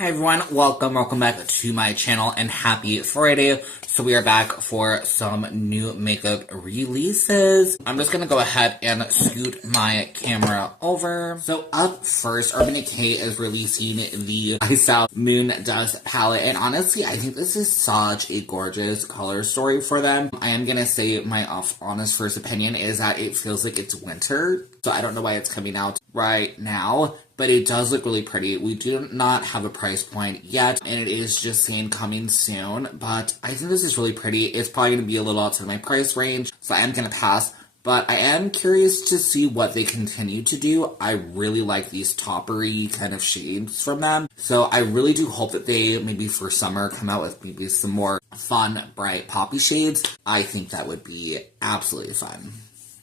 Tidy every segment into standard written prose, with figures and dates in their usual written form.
Hi everyone, welcome back to my channel and happy Friday. So we are back for some new makeup releases. I'm just gonna go ahead and scoot my camera over. So up first, Decay is releasing the Ice Out Moon Dust palette, and honestly, I think this is such a gorgeous color story for them. I am gonna say my honest first opinion is that it feels like it's winter, so I don't know why it's coming out right now, but it does look really pretty. We do not have a price point yet, and it is just saying coming soon, but I think this is really pretty. It's probably going to be a little outside my price range, so I am going to pass, but I am curious to see what they continue to do. I really like these toppery kind of shades from them, so I really do hope that they, maybe for summer, come out with maybe some more fun, bright, poppy shades. I think that would be absolutely fun.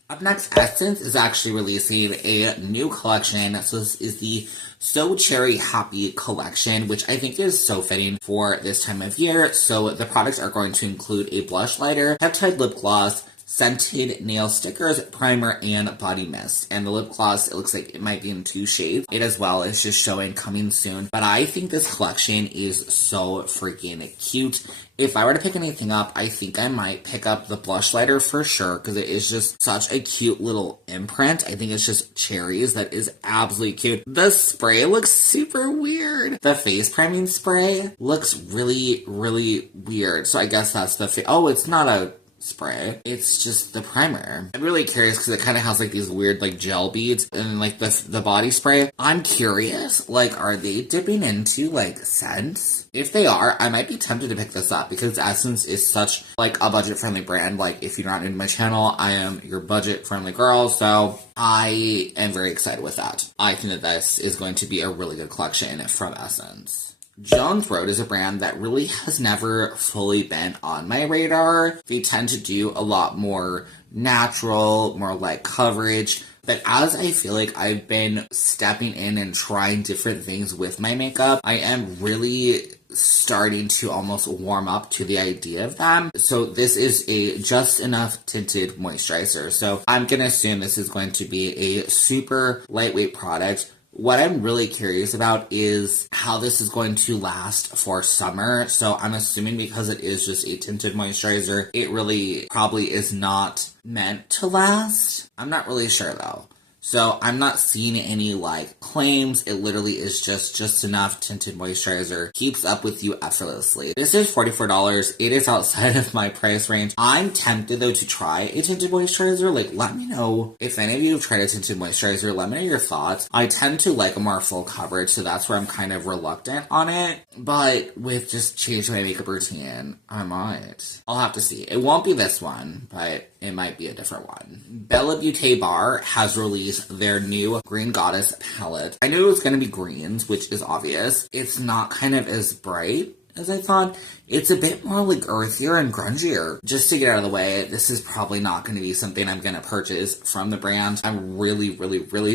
Up next, Essence is actually releasing a new collection. So this is the So Cherry Happy collection, which I think is so fitting for this time of year. So the products are going to include a blush lighter, peptide lip gloss, scented nail stickers, primer, and body mist. And the lip gloss, it looks like it might be in 2 shades. It as well is just showing coming soon. But I think this collection is so freaking cute. If I were to pick anything up, I think I might pick up the blush lighter for sure, because it is just such a cute little imprint. I think it's just cherries. That is absolutely cute. The spray looks super weird. The face priming spray looks really, really weird. So I guess that's the oh, it's not a spray, it's just the primer. I'm really curious because it kind of has like these weird like gel beads, and like the body spray, I'm curious, like, are they dipping into like scents? If they are, I might be tempted to pick this up because Essence is such like a budget friendly brand. Like, if you're not new to my channel, I am your budget friendly girl, so I am very excited with that. I think that this is going to be a really good collection from Essence. Jones Road is a brand that really has never fully been on my radar. They tend to do a lot more natural, more light coverage. But as I feel like I've been stepping in and trying different things with my makeup, I am really starting to almost warm up to the idea of them. So this is a just enough tinted moisturizer. So I'm going to assume this is going to be a super lightweight product. What I'm really curious about is how this is going to last for summer. So I'm assuming because it is just a tinted moisturizer, it really probably is not meant to last. I'm not really sure though. So I'm not seeing any like claims. It literally is just enough tinted moisturizer. Keeps up with you effortlessly. This is $44. It is outside of my price range. I'm tempted though to try a tinted moisturizer. Like, let me know if any of you have tried a tinted moisturizer. Let me know your thoughts. I tend to like a more full coverage, so that's where I'm kind of reluctant on it. But with just changing my makeup routine, I might. I'll have to see. It won't be this one, but it might be a different one. Beaute Bar has released their new Green Goddess palette. I knew it was going to be greens, which is obvious. It's not kind of as bright as I thought. It's a bit more like earthier and grungier. Just to get out of the way, this is probably not going to be something I'm going to purchase from the brand. I'm really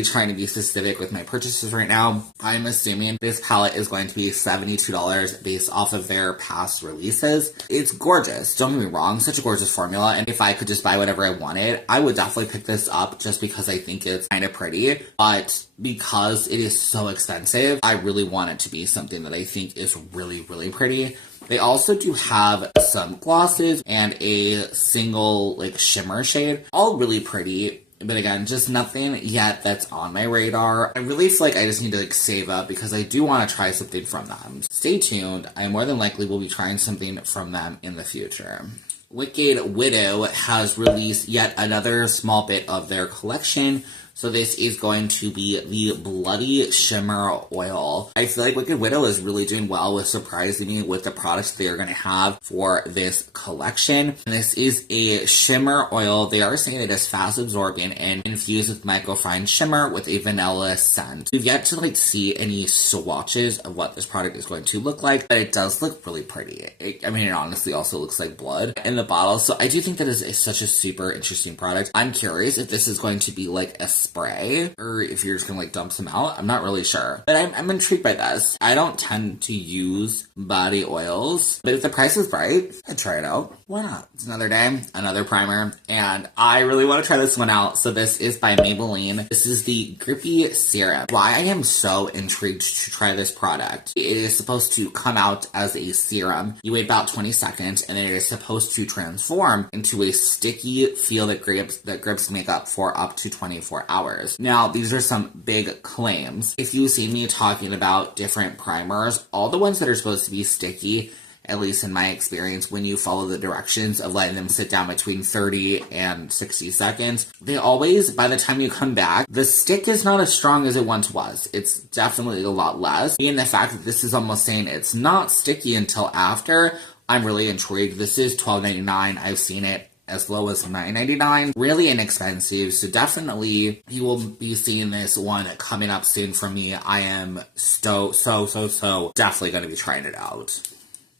trying to be specific with my purchases right now. I'm assuming this palette is going to be $72 based off of their past releases. It's gorgeous. Don't get me wrong, such a gorgeous formula. And if I could just buy whatever I wanted, I would definitely pick this up just because I think it's kind of pretty. But because it is so expensive, I really want it to be something that I think is really pretty. They also do have some glosses and a single like shimmer shade, all really pretty, but again, just nothing yet that's on my radar. I really feel like I just need to like save up because I do want to try something from them. Stay tuned. I more than likely will be trying something from them in the future. Wicked Widow has released yet another small bit of their collection. So this is going to be the Bloody Shimmer Oil. I feel like Wicked Widow is really doing well with surprising me with the products they are going to have for this collection. And this is a shimmer oil. They are saying it is fast absorbing and infused with microfine shimmer with a vanilla scent. We've yet to like see any swatches of what this product is going to look like, but it does look really pretty. It honestly also looks like blood in the bottle. So I do think that is such a super interesting product. I'm curious if this is going to be like a spray, or if you're just gonna like dump some out. I'm not really sure, but I'm intrigued by this. I don't tend to use body oils, but if the price is right, I'd try it out. Why not? It's another day, another primer, and I really want to try this one out. So this is by Maybelline. This is the Grippy Serum. Why I am so intrigued to try this product. It is supposed to come out as a serum. You wait about 20 seconds, and then it is supposed to transform into a sticky feel that grips makeup for up to 24 hours. Now, these are some big claims. If you see me talking about different primers, all the ones that are supposed to be sticky, at least in my experience, when you follow the directions of letting them sit down between 30 and 60 seconds, they always, by the time you come back, the stick is not as strong as it once was. It's definitely a lot less. And the fact that this is almost saying it's not sticky until after, I'm really intrigued. This is $12.99. I've seen it as low as $9.99. Really inexpensive, so definitely you will be seeing this one coming up soon from me. I am so definitely going to be trying it out.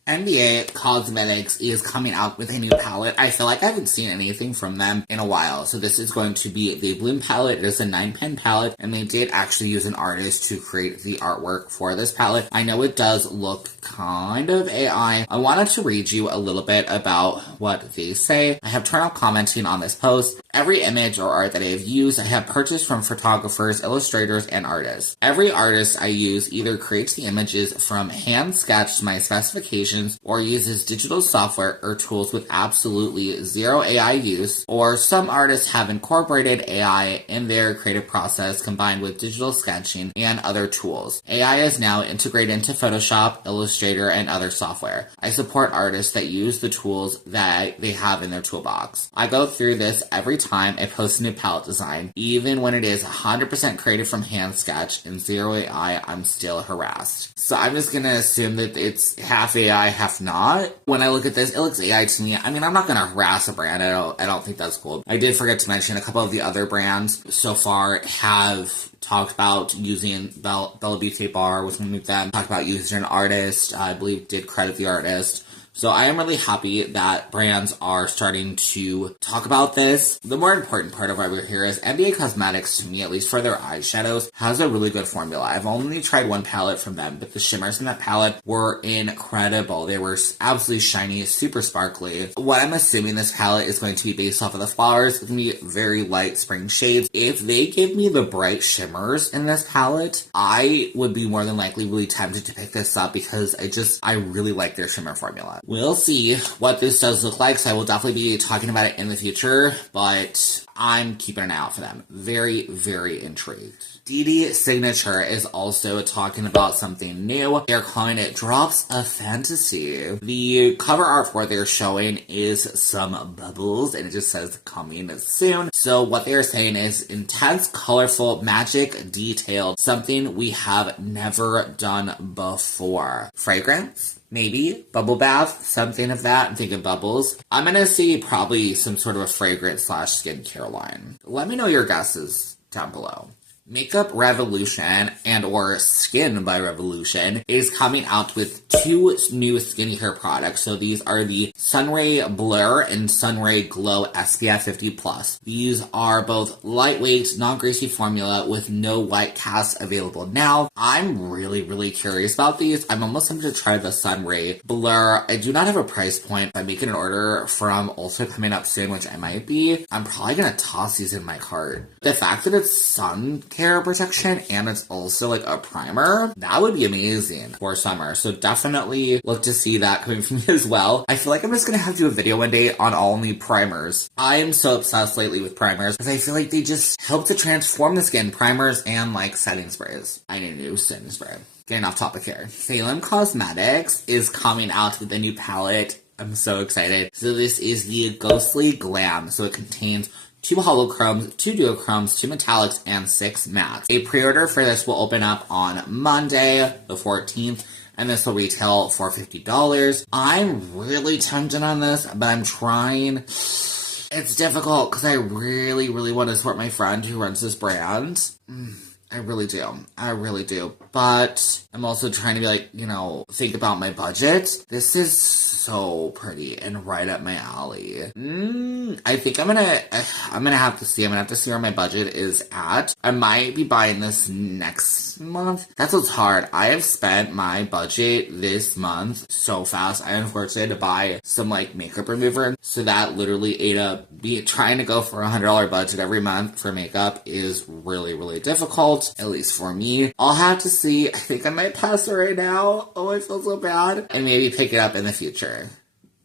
MBA Cosmetics is coming out with a new palette. I feel like I haven't seen anything from them in a while. So this is going to be the Bloom palette. It is a 9-pen palette, and they did actually use an artist to create the artwork for this palette. I know it does look kind of AI. I wanted to read you a little bit about what they say. I have turned off commenting on this post. Every image or art that I have used, I have purchased from photographers, illustrators, and artists. Every artist I use either creates the images from hand sketch to my specifications or uses digital software or tools with absolutely zero AI use, or some artists have incorporated AI in their creative process combined with digital sketching and other tools. AI is now integrated into Photoshop, Illustrator, and other software. I support artists that use the tools that they have in their toolbox. I go through this every time I post a new palette design. Even when it is 100% created from hand sketch and zero AI, I'm still harassed. So I'm just gonna assume that it's half AI, half not. When I look at this, it looks AI to me. I mean, I'm not gonna harass a brand. I don't think that's cool. I did forget to mention a couple of the other brands so far have talked about using Beaute Bar was one of them. Talked about using an artist. I believe did credit the artist. So I am really happy that brands are starting to talk about this. The more important part of why we're here is MBA Cosmetics, to me at least for their eyeshadows, has a really good formula. I've only tried one palette from them, but the shimmers in that palette were incredible. They were absolutely shiny, super sparkly. What I'm assuming this palette is going to be based off of the flowers. It's going to be very light spring shades. If they give me the bright shimmers in this palette, I would be more than likely really tempted to pick this up because I really like their shimmer formula. We'll see what this does look like, so I will definitely be talking about it in the future, but I'm keeping an eye out for them. Very, very intrigued. Dede Signature is also talking about something new. They're calling it Drops of Fantasy. The cover art for what they're showing is some bubbles, and it just says coming soon. So what they're saying is intense, colorful, magic, detailed, something we have never done before. Fragrance? Maybe. Bubble bath, something of that. I'm thinking bubbles. I'm gonna see probably some sort of a fragrance / skincare line. Let me know your guesses down below. Makeup Revolution and or Skin by Revolution is coming out with 2 new skincare products. So these are the Sunray Blur and Sunray Glow SPF 50+. These are both lightweight, non-greasy formula with no white cast available now. I'm really curious about these. I'm almost tempted to try the Sunray Blur. I do not have a price point. If I'm making an order from also coming up soon, which I might be, I'm probably gonna toss these in my cart. The fact that it's sun care protection and it's also like a primer, that would be amazing for summer. So definitely look to see that coming from me as well. I feel like I'm just gonna have to do a video one day on all new primers. I am so obsessed lately with primers because I feel like they just help to transform the skin. Primers and like setting sprays. I need a new setting spray. Getting off topic here. Salem Cosmetics is coming out with a new palette. I'm so excited. So this is the Ghostly Glam. So it contains 2 holochromes, 2 duochromes, 2 metallics, and 6 mattes. A pre-order for this will open up on Monday, the 14th, and this will retail for $50. I'm really tempted on this, but I'm trying. It's difficult because I really want to support my friend who runs this brand. I really do. But I'm also trying to be like, think about my budget. This is so pretty and right up my alley. I think I'm gonna have to see. I'm gonna have to see where my budget is at. I might be buying this next month. That's what's hard. I have spent my budget this month so fast. I unfortunately had to buy some like makeup remover. So that literally ate up. Trying to go for $100 budget every month for makeup is really, really difficult. At least for me. I'll have to see. I think I might pass it right now. Oh, I feel so bad. And maybe pick it up in the future.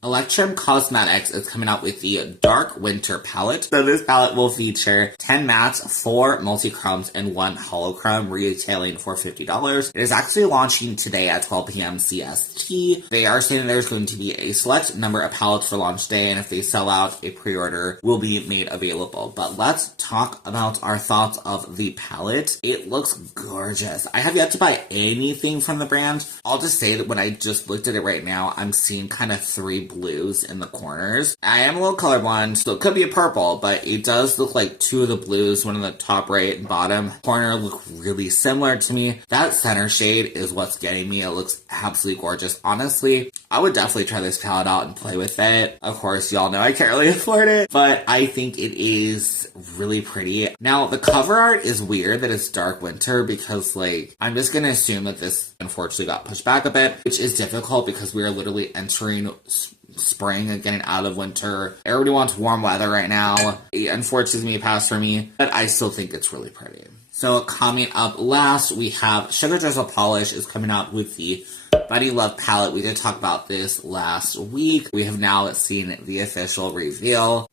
Electrum Cosmetics is coming out with the Dark Winter palette. So this palette will feature 10 mattes, 4 multi-chromes, and 1 holochrome, retailing for $50. It is actually launching today at 12 p.m. CST. They are saying there's going to be a select number of palettes for launch day, and if they sell out, a pre-order will be made available. But let's talk about our thoughts of the palette. It looks gorgeous. I have yet to buy anything from the brand. I'll just say that when I just looked at it right now, I'm seeing kind of 3 blues in the corners. I am a little colorblind, so it could be a purple, but it does look like 2 of the blues, one in the top right and bottom corner, look really similar to me. That center shade is what's getting me. It looks absolutely gorgeous. Honestly, I would definitely try this palette out and play with it. Of course, y'all know I can't really afford it, but I think it is really pretty. Now, the cover art is weird that it's Dark Winter because, like, I'm just gonna assume that this unfortunately got pushed back a bit, which is difficult because we are literally entering spring and getting out of winter. Everybody wants warm weather right now. It unfortunately may pass for me, but I still think it's really pretty. So coming up last, we have Sugar Drizzle Polish is coming out with the Buddy Love palette. We did talk about this last week. We have now seen the official reveal.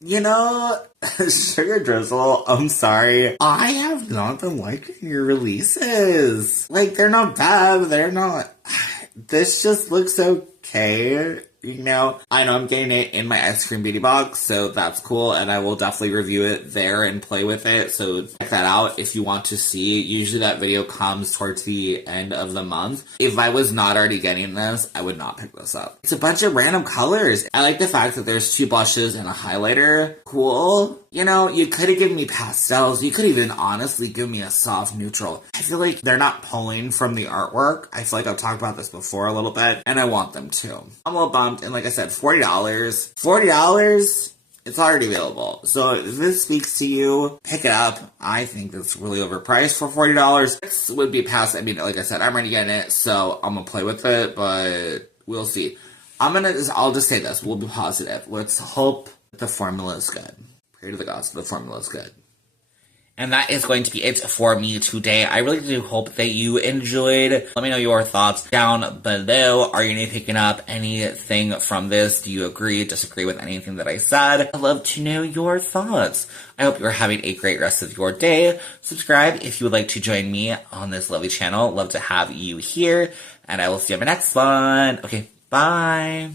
You know, Sugar Drizzle, I'm sorry. I have not been liking your releases. Like, they're not bad. They're not... This just looks okay. You know, I know I'm getting it in my ice cream beauty box, so that's cool, and I will definitely review it there and play with it, so check that out if you want to see. Usually that video comes towards the end of the month. If I was not already getting this, I would not pick this up. It's a bunch of random colors. I like the fact that there's 2 blushes and a highlighter. Cool. You know, you could have given me pastels. You could even honestly give me a soft neutral. I feel like they're not pulling from the artwork. I feel like I've talked about this before a little bit, and I want them to. I'm a little bummed, and like I said, $40. $40, it's already available. So if this speaks to you, pick it up. I think it's really overpriced for $40. This would be past, I mean, like I said, I'm already getting it, so I'm gonna play with it, but we'll see. I'll just say this, we'll be positive. Let's hope the formula is good. Pray to the gods, the formula is good. And that is going to be it for me today. I really do hope that you enjoyed. Let me know your thoughts down below. Are you going to be picking up anything from this? Do you agree, disagree with anything that I said? I'd love to know your thoughts. I hope you're having a great rest of your day. Subscribe if you would like to join me on this lovely channel. Love to have you here. And I will see you on my next one. Okay, bye.